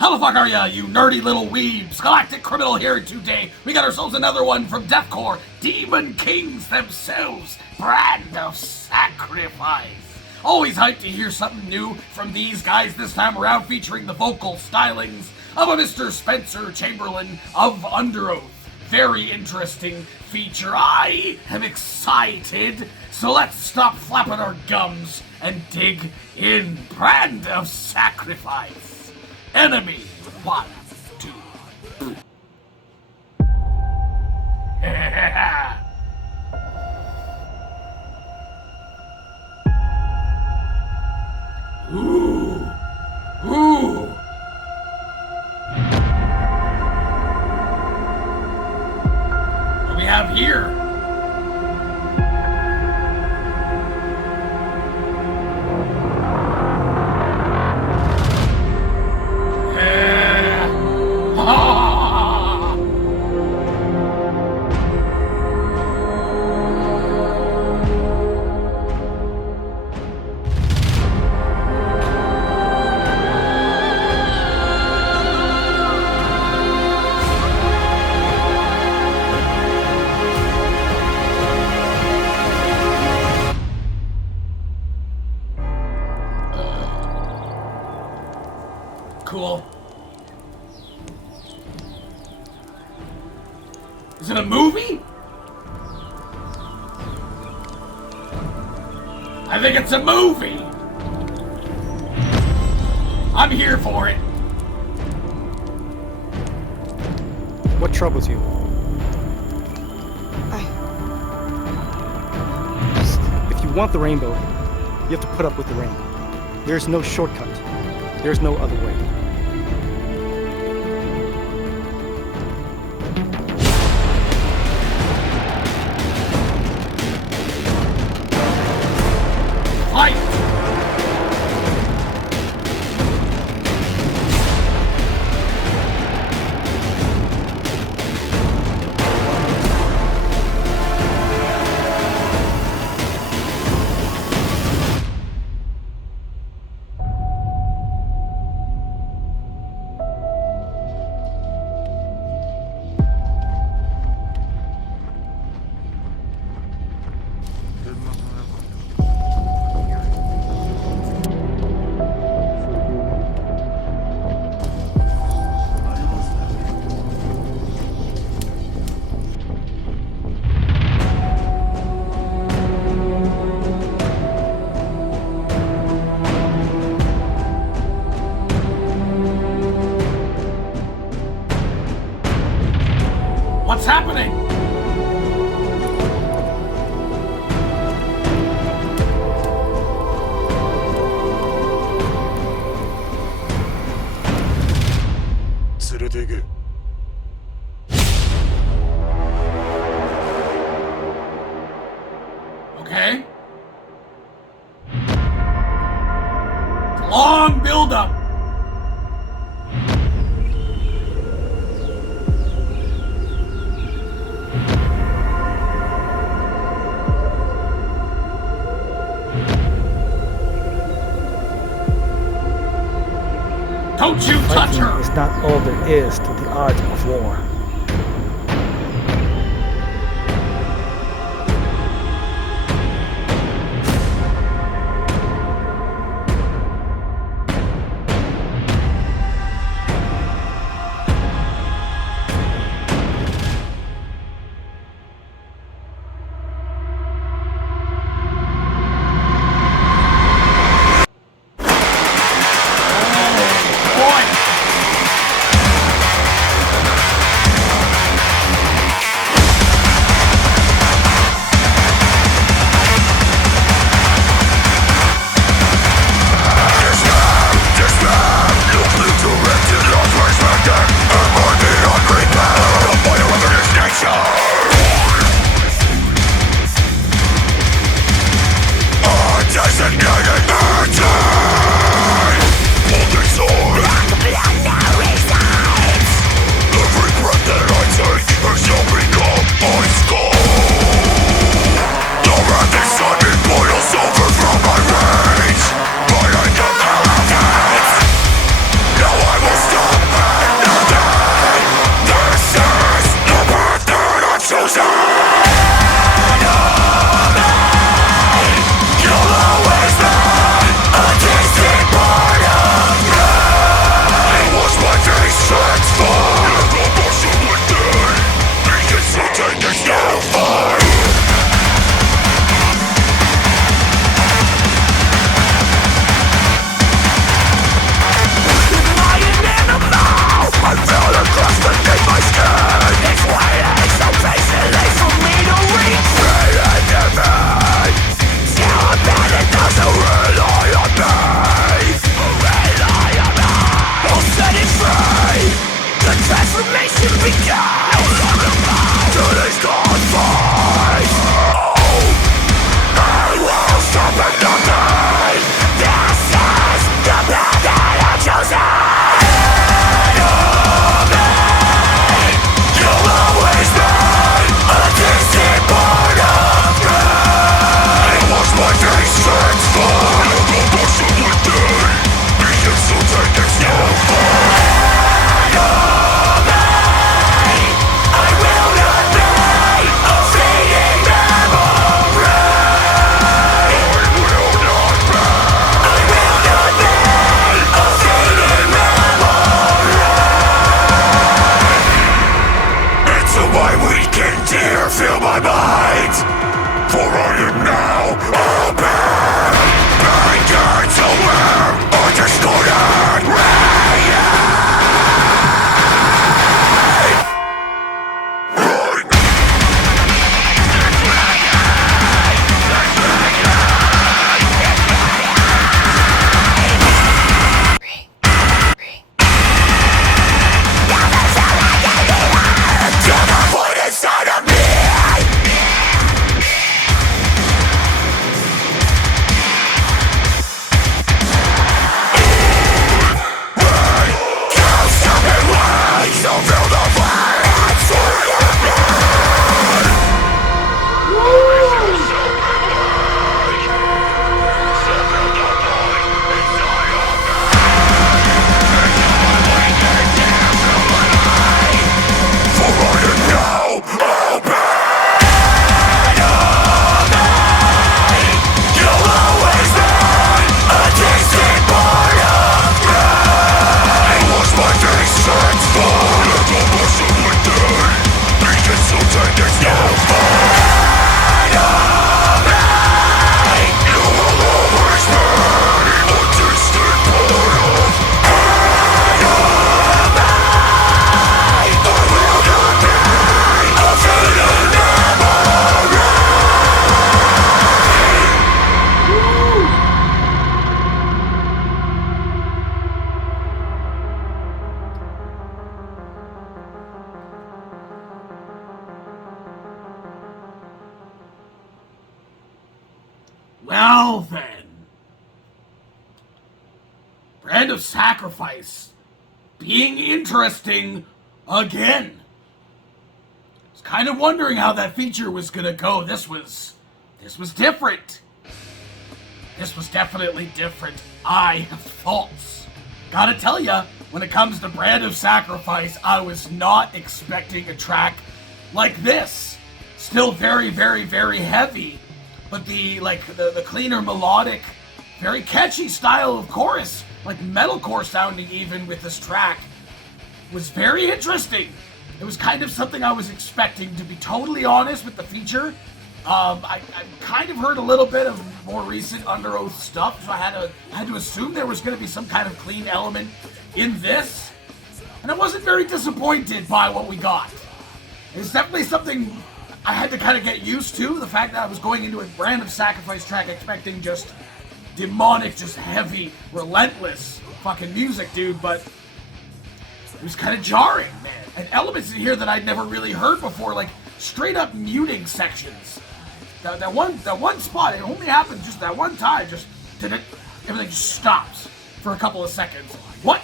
How the fuck are ya, you nerdy little weebs? Galactic Criminal here today. We got ourselves another one from Deathcore. Demon Kings themselves. Brand of Sacrifice. Always hyped to hear something new from these guys this time around, featuring the vocal stylings of a Mr. Spencer Chamberlain of Under Oath. Very interesting feature. I am excited. So let's stop flapping our gums and dig in. Brand of Sacrifice. Enemy 1, 2, 3. Ooh. Ooh. What do we have here? Cool. Is it a movie? I think it's a movie. I'm here for it. What troubles you? If you want the rainbow, you have to put up with the rainbow. There's no shortcut. There's no other way. Fight! What's happening? Okay. Long build-up. Don't you touch her! Fighting is not all there is to the art of war. Well then. Brand of Sacrifice being interesting again. I was kind of wondering how that feature was gonna go. This was different. This was definitely different. I have faults. Gotta tell ya, when it comes to Brand of Sacrifice, I was not expecting a track like this. Still very, very, very heavy, but the cleaner melodic, very catchy style of chorus, like metalcore sounding even with this track, was very interesting. It was kind of something I was expecting, to be totally honest with the feature. I kind of heard a little bit of more recent Under Oath stuff, so I had to assume there was going to be some kind of clean element in this, and I wasn't very disappointed by what we got. It's definitely something I had to kind of get used to, the fact that I was going into a Brand of Sacrifice track expecting just demonic, just heavy, relentless fucking music, dude, but it was kind of jarring, man. And elements in here that I'd never really heard before, like straight up muting sections. That one spot, it only happened just that one time, just everything just stops for a couple of seconds. What?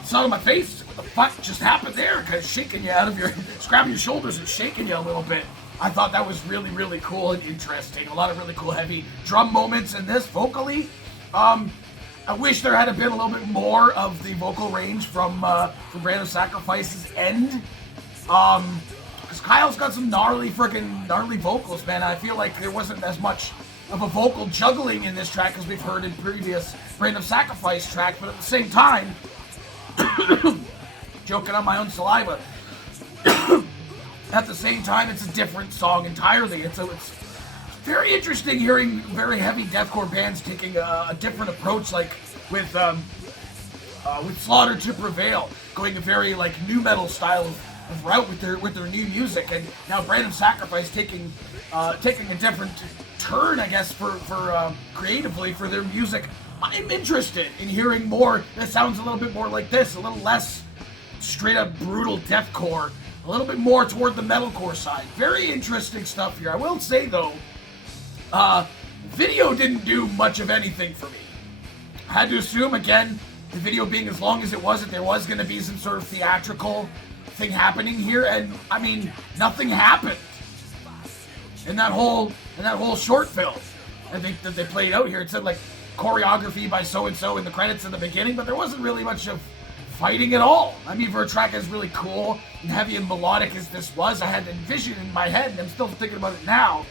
It's not on my face? What the fuck just happened there? Kind of shaking you out of your, grabbing your shoulders and shaking you a little bit. I thought that was really, really cool and interesting. A lot of really cool heavy drum moments in this vocally. I wish there had been a little bit more of the vocal range from Brand of Sacrifice's end. Because Kyle's got some gnarly vocals, man. I feel like there wasn't as much of a vocal juggling in this track as we've heard in previous Brand of Sacrifice tracks, but at the same time, joking on my own saliva, at the same time, it's a different song entirely. It's very interesting hearing very heavy deathcore bands taking a different approach, like with Slaughter to Prevail, going a very like nu metal style of route with their new music, and now Brand of Sacrifice taking a different turn, I guess, for creatively for their music. I'm interested in hearing more that sounds a little bit more like this, a little less straight up brutal deathcore, a little bit more toward the metalcore side. Very interesting stuff here. I will say though, video didn't do much of anything for me. I had to assume, again, the video being as long as it was, that there was going to be some sort of theatrical thing happening here, and I mean, nothing happened in that whole short film. I think that they played out here. It said like choreography by so and so in the credits in the beginning, but there wasn't really much of fighting at all. I mean, for a track as really cool and heavy and melodic as this was, I had to envision in my head, and I'm still thinking about it now,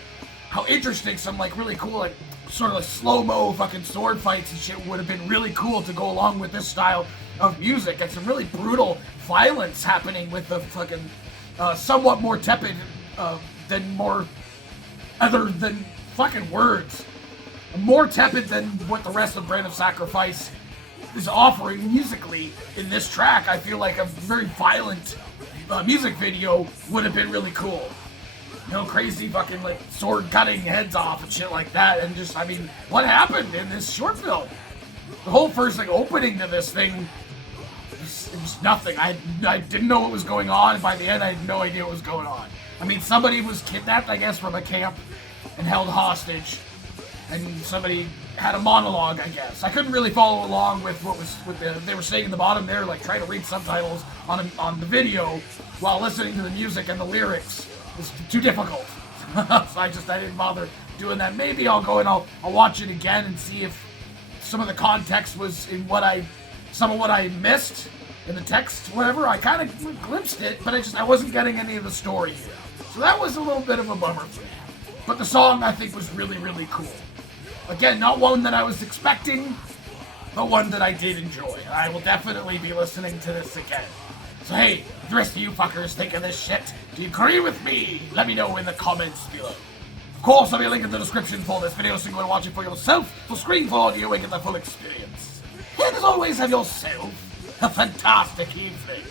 how interesting some like really cool, like sort of like slow-mo fucking sword fights and shit would have been really cool to go along with this style of music, and some really brutal violence happening with the fucking somewhat more tepid other than fucking words, more tepid than what the rest of Brand of Sacrifice is offering musically in this track. I feel like a very violent music video would have been really cool. You know, crazy fucking like sword cutting heads off and shit like that, and just, I mean, what happened in this short film? The whole first like opening to this thing, it was nothing. I didn't know what was going on, and by the end I had no idea what was going on. I mean, somebody was kidnapped, I guess, from a camp and held hostage, and somebody had a monologue, I guess. I couldn't really follow along with they were saying in the bottom there, like trying to read subtitles on the video while listening to the music and the lyrics. It's too difficult. So I didn't bother doing that. Maybe I'll go and I'll watch it again and see if some of the context was in some of what I missed in the text, whatever. I kind of glimpsed it, but I wasn't getting any of the story here. So that was a little bit of a bummer for me. But the song, I think, was really, really cool. Again, not one that I was expecting, but one that I did enjoy. I will definitely be listening to this again. So hey, the rest of you fuckers think of this shit, do you agree with me? Let me know in the comments below. Of course, I'll be a link in the description for this video so you can go and watch it for yourself, for screen for audio and get the full experience. And as always, have yourself a fantastic evening.